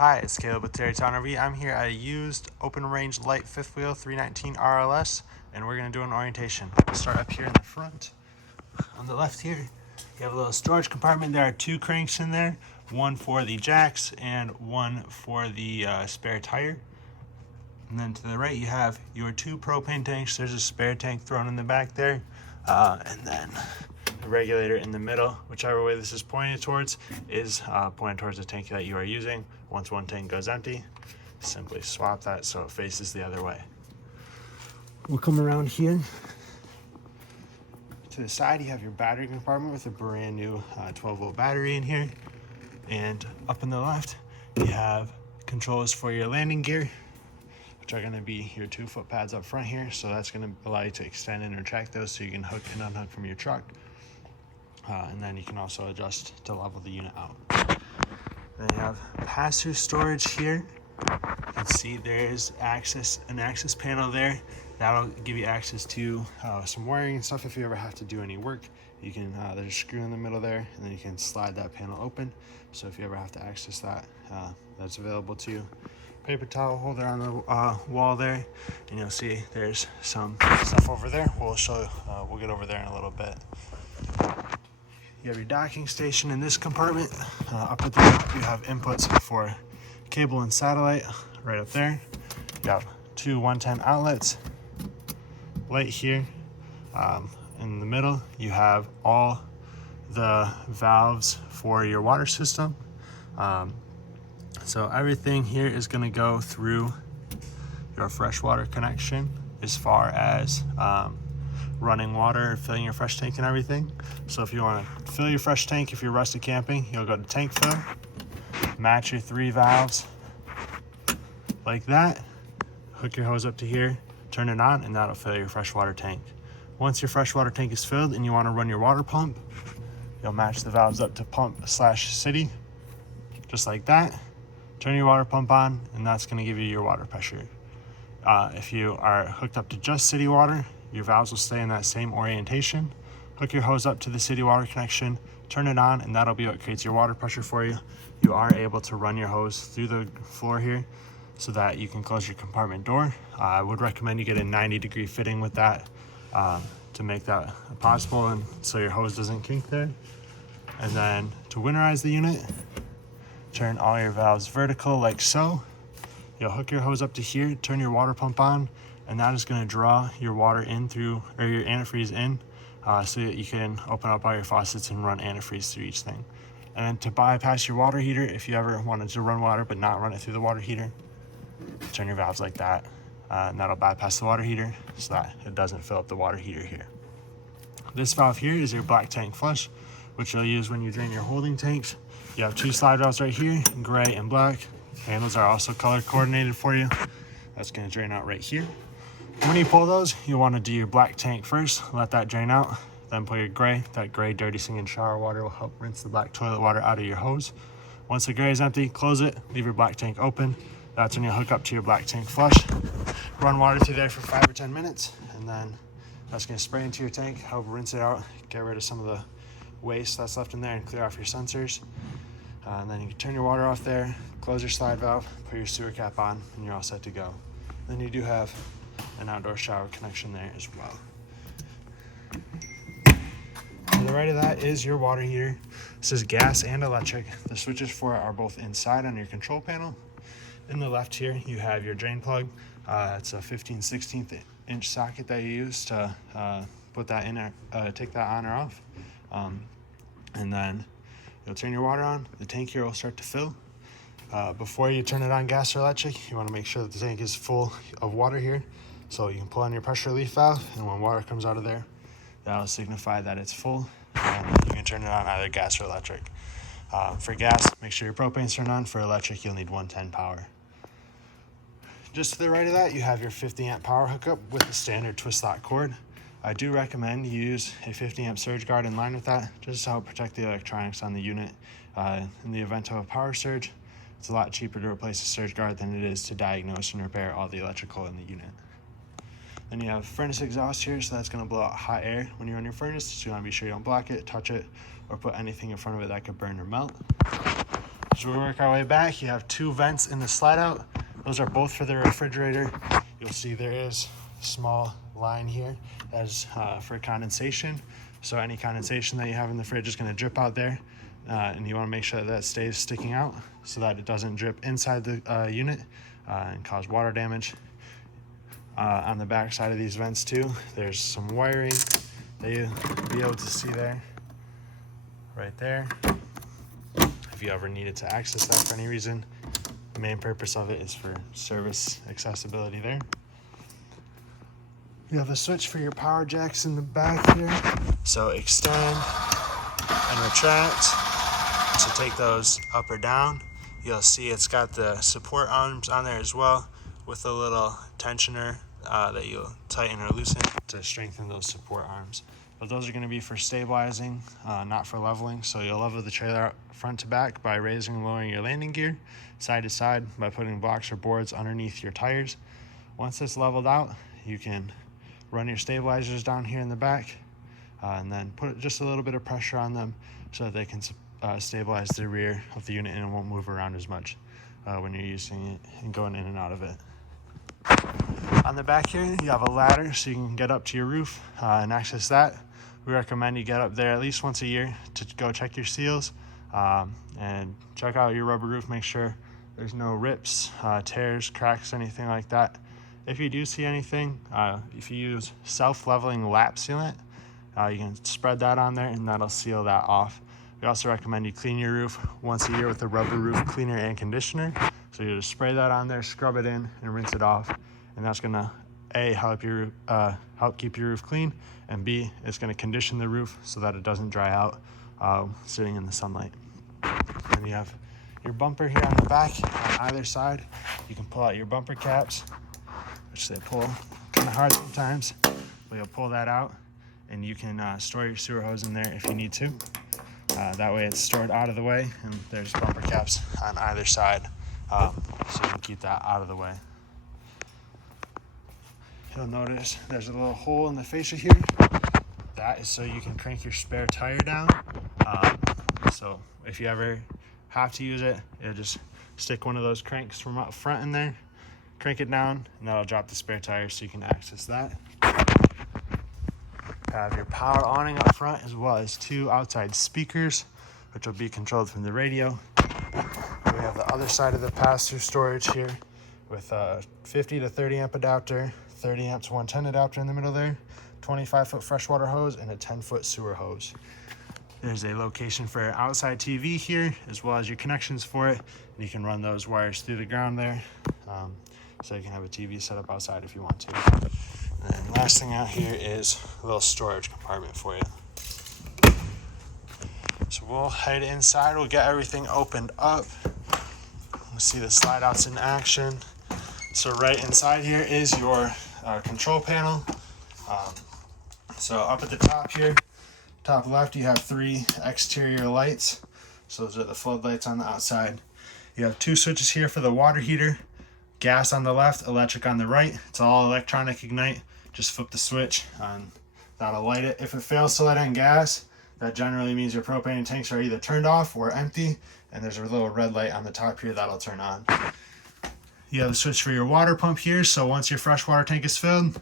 Hi, it's Caleb with Terrytown RV. I'm here at a used open range light fifth wheel 319 RLS, and we're going to do an orientation. We'll start up here in the front. On the left here, you have a little storage compartment. There are two cranks in there, one for the jacks and one for the spare tire. And then to the right, you have your two propane tanks. There's a spare tank thrown in the back there, and then the regulator in the middle, whichever way this is pointed towards, is pointed towards the tank that you are using. Once one tank goes empty, simply swap that so it faces the other way. We'll come around here. To the side, you have your battery compartment with a brand new 12-volt battery in here. And up on the left, you have controls for your landing gear, which are going to be your 2 foot pads up front here. So that's going to allow you to extend and retract those so you can hook and unhook from your truck. And then you can also adjust to level the unit out. Then you have pass-through storage here. You can see there's an access panel there. That'll give you access to some wiring and stuff if you ever have to do any work. You can, there's a screw in the middle there, and then you can slide that panel open. So if you ever have to access that, that's available to you. Paper towel holder on the wall there, and you'll see there's some stuff over there. We'll get over there in a little bit. You have your docking station in this compartment. Up at the top, you have inputs for cable and satellite right up there. You have two 110 outlets. Light here. In the middle, you have all the valves for your water system. So everything here is going to go through your freshwater connection as far as running water, filling your fresh tank and everything. So if you want to fill your fresh tank, if you're rusted camping, you'll go to tank fill, match your 3 valves like that, hook your hose up to here, turn it on, and that'll fill your freshwater tank. Once your freshwater tank is filled and you want to run your water pump, you'll match the valves up to pump/city, just like that. Turn your water pump on, and that's going to give you your water pressure. If you are hooked up to just city water, your valves will stay in that same orientation. Hook your hose up to the city water connection, turn it on, and that'll be what creates your water pressure for you. You are able to run your hose through the floor here so that you can close your compartment door. I would recommend you get a 90-degree fitting with that to make that possible, and so your hose doesn't kink there. And then to winterize the unit, turn all your valves vertical like so. You'll hook your hose up to here, turn your water pump on, and that is going to draw your water in through, or your antifreeze in, so that you can open up all your faucets and run antifreeze through each thing. And then to bypass your water heater, if you ever wanted to run water but not run it through the water heater, turn your valves like that, and that'll bypass the water heater so that it doesn't fill up the water heater here. This valve here is your black tank flush, which you'll use when you drain your holding tanks. You have 2 slide valves right here, gray and black. Handles are also color coordinated for you. That's going to drain out right here. When you pull those, you'll want to do your black tank first, let that drain out, then pull your gray. That gray dirty sinking shower water will help rinse the black toilet water out of your hose. Once the gray is empty, close it, leave your black tank open. That's when you hook up to your black tank flush. Run water through there for 5 or 10 minutes, and then that's going to spray into your tank, help rinse it out, get rid of some of the waste that's left in there, and clear off your sensors. And then you can turn your water off there, close your slide valve, put your sewer cap on, and you're all set to go. Then you do have an outdoor shower connection there as well. To the right of that is your water heater. This is gas and electric. The switches for it are both inside on your control panel. In the left here, you have your drain plug. It's a 15/16 inch socket that you use to put that in there, take that on or off. And then you'll turn your water on. The tank here will start to fill. Before you turn it on gas or electric, you want to make sure that the tank is full of water here. So you can pull on your pressure relief valve, and when water comes out of there, that'll signify that it's full. And you can turn it on either gas or electric. For gas, make sure your propane's turned on. For electric, you'll need 110 power. Just to the right of that, you have your 50 amp power hookup with the standard twist lock cord. I do recommend you use a 50 amp surge guard in line with that, just to help protect the electronics on the unit. In the event of a power surge, it's a lot cheaper to replace a surge guard than it is to diagnose and repair all the electrical in the unit. Then you have furnace exhaust here, so that's going to blow out hot air when you run your furnace, so you want to be sure you don't block it, touch it, or put anything in front of it that could burn or melt. As we work our way back, you have 2 vents in the slide out. Those are both for the refrigerator. You'll see there is a small line here as for condensation. So any condensation that you have in the fridge is going to drip out there, and you want to make sure that stays sticking out so that it doesn't drip inside the unit and cause water damage. On the back side of these vents too, there's some wiring that you'll be able to see there, right there. If you ever needed to access that for any reason, the main purpose of it is for service accessibility there. You have a switch for your power jacks in the back here. So extend and retract to take those up or down. You'll see it's got the support arms on there as well, with a little tensioner that you'll tighten or loosen to strengthen those support arms. But those are going to be for stabilizing, not for leveling. So you'll level the trailer front to back by raising and lowering your landing gear, side to side by putting blocks or boards underneath your tires. Once it's leveled out, you can run your stabilizers down here in the back, and then put just a little bit of pressure on them so that they can stabilize the rear of the unit and it won't move around as much when you're using it and going in and out of it. On the back here, you have a ladder so you can get up to your roof and access that. We recommend you get up there at least once a year to go check your seals and check out your rubber roof. Make sure there's no rips, tears, cracks, anything like that. If you do see anything, if you use self-leveling lap sealant, you can spread that on there and that'll seal that off. We also recommend you clean your roof once a year with a rubber roof cleaner and conditioner. So you just spray that on there, scrub it in, and rinse it off. And that's gonna help keep your roof clean, and B, it's gonna condition the roof so that it doesn't dry out sitting in the sunlight. And you have your bumper here on the back. On either side, you can pull out your bumper caps, which they pull kind of hard sometimes, but you'll pull that out, and you can store your sewer hose in there if you need to. That way it's stored out of the way, and there's bumper caps on either side, so you can keep that out of the way. You'll notice there's a little hole in the fascia here. That is so you can crank your spare tire down. So if you ever have to use it, you'll just stick one of those cranks from up front in there, crank it down, and that'll drop the spare tire so you can access that. Have your power awning up front, as well as 2 outside speakers, which will be controlled from the radio. We have the other side of the pass-through storage here with a 50 to 30 amp adapter, 30 amps 110 adapter in the middle there, 25-foot freshwater hose, and a 10-foot sewer hose. There's a location for an outside TV here, as well as your connections for it. And you can run those wires through the ground there, so you can have a TV set up outside if you want to. And then last thing out here is a little storage compartment for you. So we'll head inside, we'll get everything opened up. We'll see the slide outs in action. So right inside here is your control panel. So up at the top here, top left, you have 3 exterior lights. So those are the floodlights on the outside. You have 2 switches here for the water heater, gas on the left, electric on the right. It's all electronic ignite. Just flip the switch and that'll light it. If it fails to let in gas, that generally means your propane tanks are either turned off or empty, and there's a little red light on the top here that'll turn on. You have a switch for your water pump here, so once your freshwater tank is filled,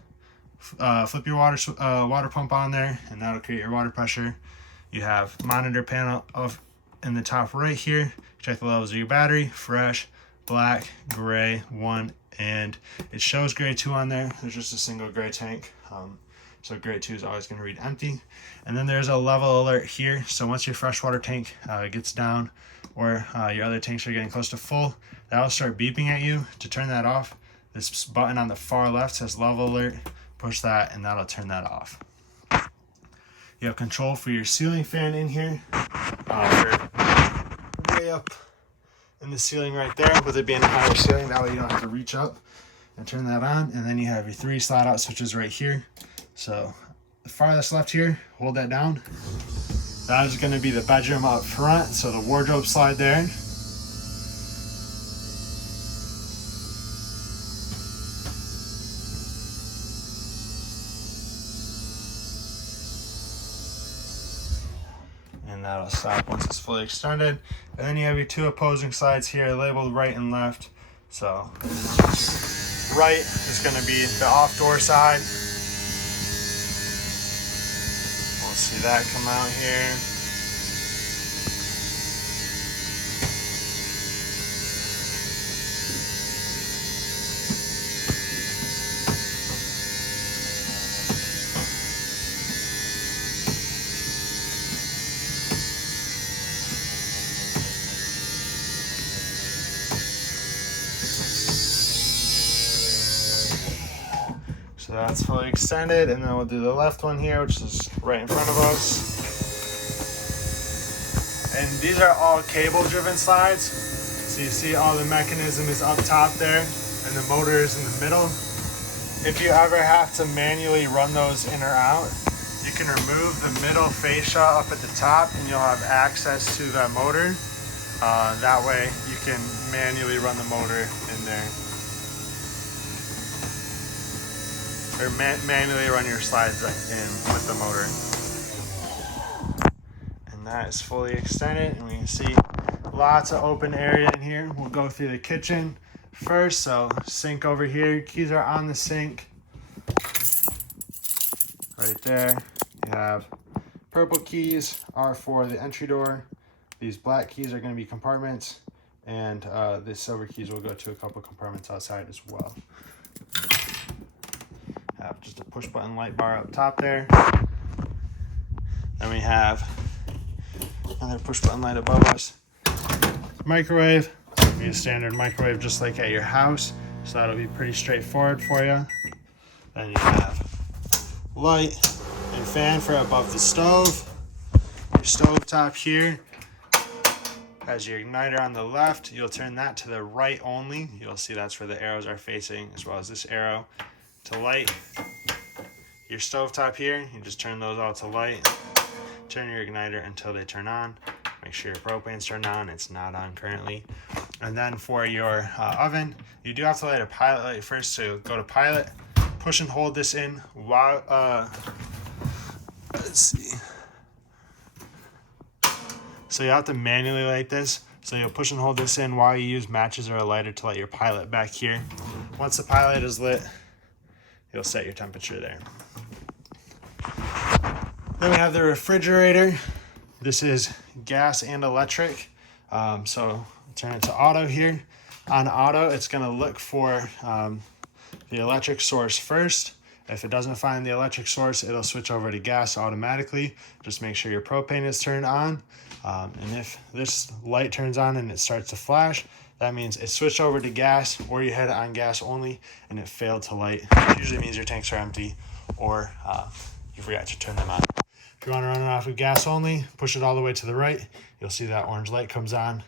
flip your water pump on there, and that'll create your water pressure. You have monitor panel in the top right here. Check the levels of your battery: fresh, black, gray, 1, and it shows gray 2 on there. There's just a single gray tank, so gray 2 is always going to read empty. And then there's a level alert here, so once your freshwater tank gets down, or your other tanks are getting close to full, that'll start beeping at you. To turn that off, this button on the far left says level alert. Push that and that'll turn that off. You have control for your ceiling fan in here, way up in the ceiling right there, with it being a higher ceiling, that way you don't have to reach up and turn that on. And then you have your 3 slide out switches right here. So the farthest left here, hold that down. That is going to be the bedroom up front, so the wardrobe slide there. And that'll stop once it's fully extended. And then you have your two opposing sides here labeled right and left. So right is going to be the off door side. We'll see that come out here. So that's fully extended, and then we'll do the left one here, which is right in front of us. And these are all cable-driven slides. So you see all the mechanism is up top there, and the motor is in the middle. If you ever have to manually run those in or out, you can remove the middle fascia up at the top, and you'll have access to the motor. That way you can manually run the motor in there. Or manually run your slides in with the motor. And that is fully extended, and we can see lots of open area in here. We'll go through the kitchen first. So sink over here, keys are on the sink. Right there, you have purple keys are for the entry door. These black keys are going to be compartments, and the silver keys will go to a couple compartments outside as well. Have just a push button light bar up top there. Then we have another push button light above us. Microwave, be a standard microwave just like at your house, so that'll be pretty straightforward for you. Then you have light and fan for above the stove. Your stove top here has your igniter on the left. You'll turn that to the right only. You'll see that's where the arrows are facing, as well as this arrow to light. Your stovetop here, you just turn those all to light. Turn your igniter until they turn on. Make sure your propane's turned on. It's not on currently. And then for your oven, you do have to light a pilot light first. So go to pilot, push and hold this in while, let's see. So you have to manually light this. So you'll push and hold this in while you use matches or a lighter to light your pilot back here. Once the pilot is lit, you'll set your temperature there. Then we have the refrigerator. This is gas and electric. So turn it to auto here. On auto, it's going to look for the electric source first. If it doesn't find the electric source, it'll switch over to gas automatically. Just make sure your propane is turned on. And if this light turns on and it starts to flash, that means it switched over to gas, or you had it on gas only and it failed to light. It usually means your tanks are empty, or you forgot to turn them on. If you want to run it off with gas only, push it all the way to the right. You'll see that orange light comes on.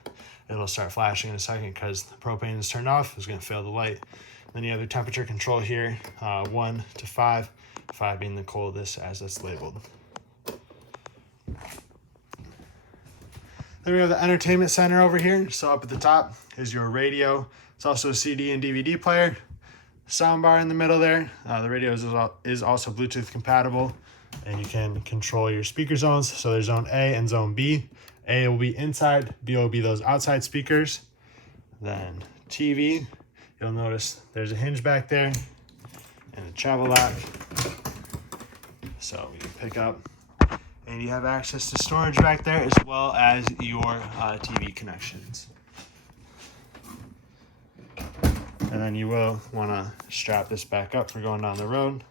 It'll start flashing in a second because the propane is turned off. It's going to fail the light. Then you have the temperature control here, 1 to 5, 5 being the coldest as it's labeled. Then we have the entertainment center over here. So up at the top is your radio. It's also a CD and DVD player. Sound bar in the middle there. The radio is also Bluetooth compatible, and you can control your speaker zones. So there's zone A and zone B. A will be inside, B will be those outside speakers. Then TV, you'll notice there's a hinge back there and a travel lock. So we can pick up. And you have access to storage back there, as well as your TV connections. And then you will want to strap this back up for going down the road,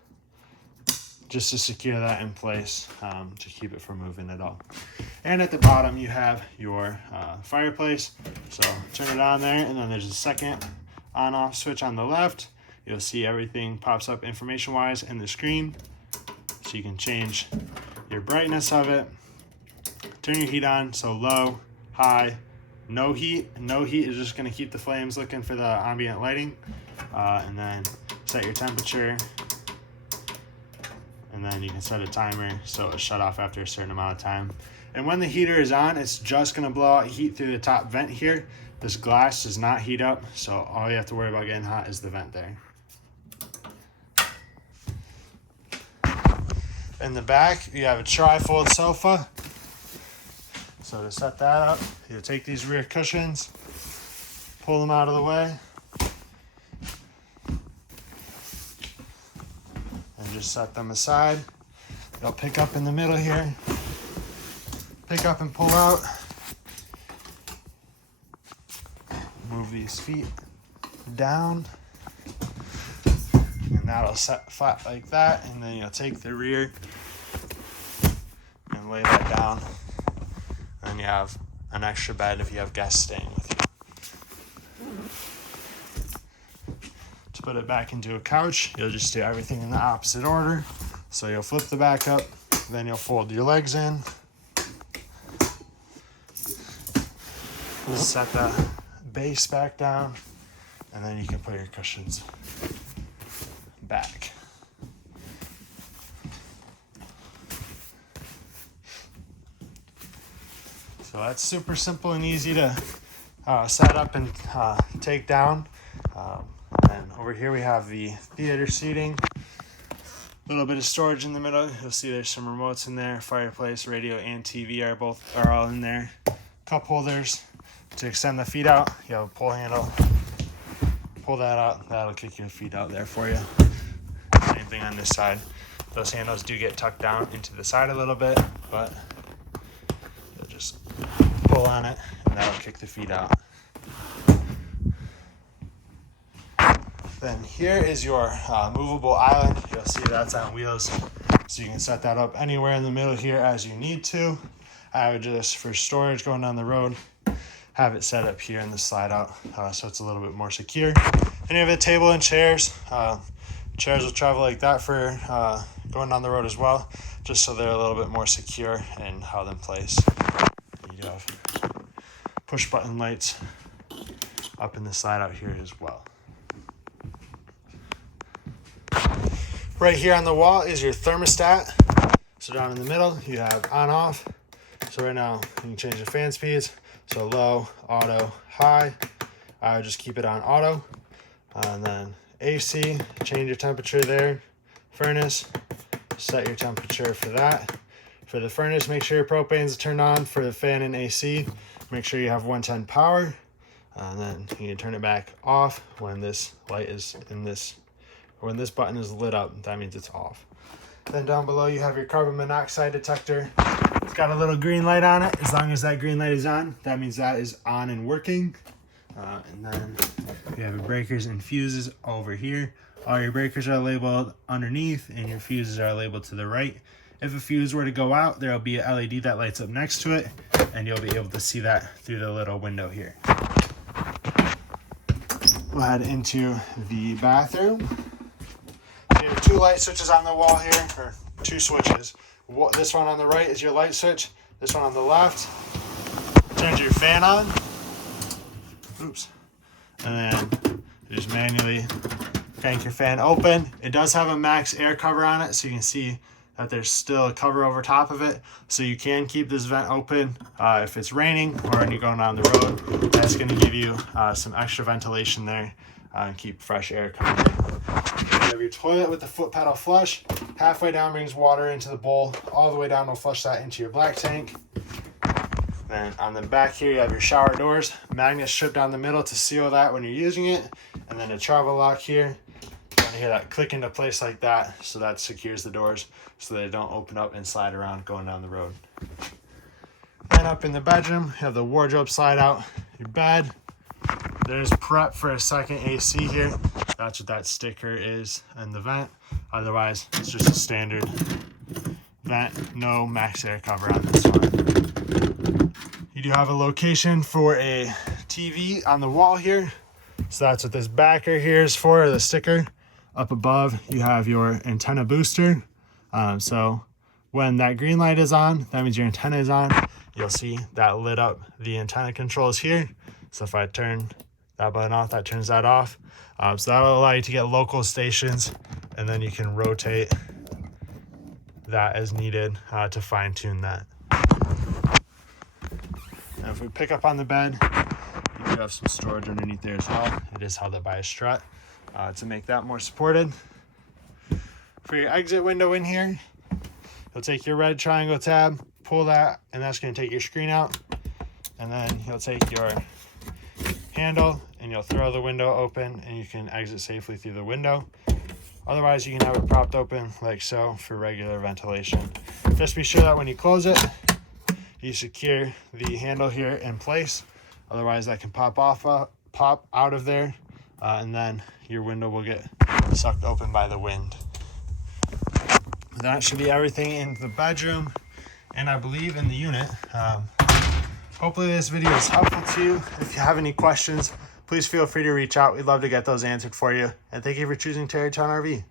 just to secure that in place, to keep it from moving at all. And at the bottom, you have your fireplace. So turn it on there, and then there's a second on-off switch on the left. You'll see everything pops up information-wise in the screen. So you can change your brightness of it, turn your heat on, so low, high, no heat. No heat is just going to keep the flames looking for the ambient lighting, and then set your temperature, and then you can set a timer so it'll shut off after a certain amount of time. And when the heater is on, it's just going to blow out heat through the top vent here. This glass does not heat up, so all you have to worry about getting hot is the vent there. In the back, you have a tri-fold sofa. So to set that up, you take these rear cushions, pull them out of the way, and just set them aside. They'll pick up in the middle here, pick up and pull out. Move these feet down, and that'll set flat like that. And then you'll take the rear and lay that down. And you have an extra bed if you have guests staying with you. To put it back into a couch, you'll just do everything in the opposite order. So you'll flip the back up, then you'll fold your legs in. Set the base back down, and then you can put your cushions back. So that's super simple and easy to set up and take down. And over here we have the theater seating. A little bit of storage in the middle. You'll see there's some remotes in there. Fireplace, radio, and TV are all in there. Cup holders. To extend the feet out, you have a pull handle. Pull that out. That'll kick your feet out there for you. Same thing on this side. Those handles do get tucked down into the side a little bit, but you'll just pull on it, and that'll kick the feet out. Then here is your movable island. You'll see that's on wheels, so you can set that up anywhere in the middle here as you need to. I would just, for storage going down the road, have it set up here in the slide out, so it's a little bit more secure. And you have a table and chairs. Chairs will travel like that for going down the road as well, just so they're a little bit more secure in how they're placed. You have push button lights up in the slide out here as well. Right here on the wall is your thermostat. So down in the middle, you have on off. So right now you can change the fan speeds. So low, auto, high. I would just keep it on auto. And then AC, change your temperature there. Furnace, set your temperature for that. For the furnace, make sure your propane is turned on. For the fan and AC, make sure you have 110 power. And then you can turn it back off when this light is in this, or when this button is lit up, that means it's off. Then down below you have your carbon monoxide detector. It's got a little green light on it. As long as that green light is on, that means that is on and working. And then you have your breakers and fuses over here. All your breakers are labeled underneath and your fuses are labeled to the right. If a fuse were to go out, there will be an LED that lights up next to it, and you'll be able to see that through the little window here. We'll head into the bathroom. So you have two light switches on the wall here, or two switches. This one on the right is your light switch. This one on the left turns your fan on. Oops. And then you just manually crank your fan open. It does have a max air cover on it, so you can see that there's still a cover over top of it. So you can keep this vent open if it's raining or when you're going down the road. That's going to give you some extra ventilation there and keep fresh air coming in. You have your toilet with the foot pedal flush. Halfway down brings water into the bowl. All the way down will flush that into your black tank. Then on the back here, you have your shower doors. Magnet strip down the middle to seal that when you're using it. And then a travel lock here. You're gonna hear that click into place like that. So that secures the doors so they don't open up and slide around going down the road. Then up in the bedroom, you have the wardrobe slide out, your bed. There's prep for a second AC here. That's what that sticker is in the vent. Otherwise, it's just a standard vent, no max air cover on this one. You do have a location for a TV on the wall here. So that's what this backer here is for, the sticker. Up above, you have your antenna booster. So when that green light is on, that means your antenna is on. You'll see that lit up the antenna controls here. So if I turn that button off, that turns that off. So that'll allow you to get local stations, and then you can rotate that as needed to fine tune that. Now if we pick up on the bed, you do have some storage underneath there as well. It is held up by a strut to make that more supported. For your exit window in here, you'll take your red triangle tab, pull that, and that's going to take your screen out. And then you'll take your handle and you'll throw the window open, and you can exit safely through the window. Otherwise, you can have it propped open like so for regular ventilation. Just be sure that when you close it, you secure the handle here in place. Otherwise, that can pop out of there, and then your window will get sucked open by the wind. That should be everything in the bedroom, and I believe in the unit. Hopefully this video is helpful to you. If you have any questions, please feel free to reach out. We'd love to get those answered for you. And thank you for choosing Tarrytown RV.